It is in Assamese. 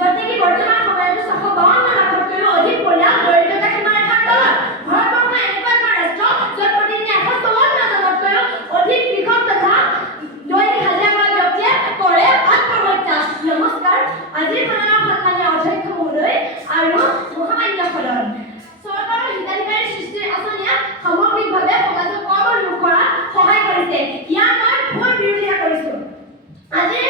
য'ত নেকি বৰ্তমান সময়ত 652 লাখতকৈও অধিক পৰিয়াল দৰিদ্ৰতা সীমাৰেখাৰ তলত। ভাৰতবৰ্ষ এনেকুৱা এখন ৰাষ্ট্ৰ য'ত প্ৰতিদিনে 154জনতকৈও অধিক কৃষক তথা দৈনিক হাজিৰা কৰা ব্যক্তিয়ে কৰে আত্মহত্যা। নমস্কাৰ, আজিৰ সদনৰ সন্মানীয় অধ্যক্ষ মহোদয় আৰু মহামান্য সদন। চৰকাৰৰ হিতাধিকাৰী সৃষ্টিৰ আঁচনিয়ে সামগ্ৰিকভাৱে সমাজক কৰ্মনিয়োগ কৰাত সহায় কৰিছে। ইয়াৰ মই ঘোৰ বিৰোধিতা কৰিছোঁ। আজিৰ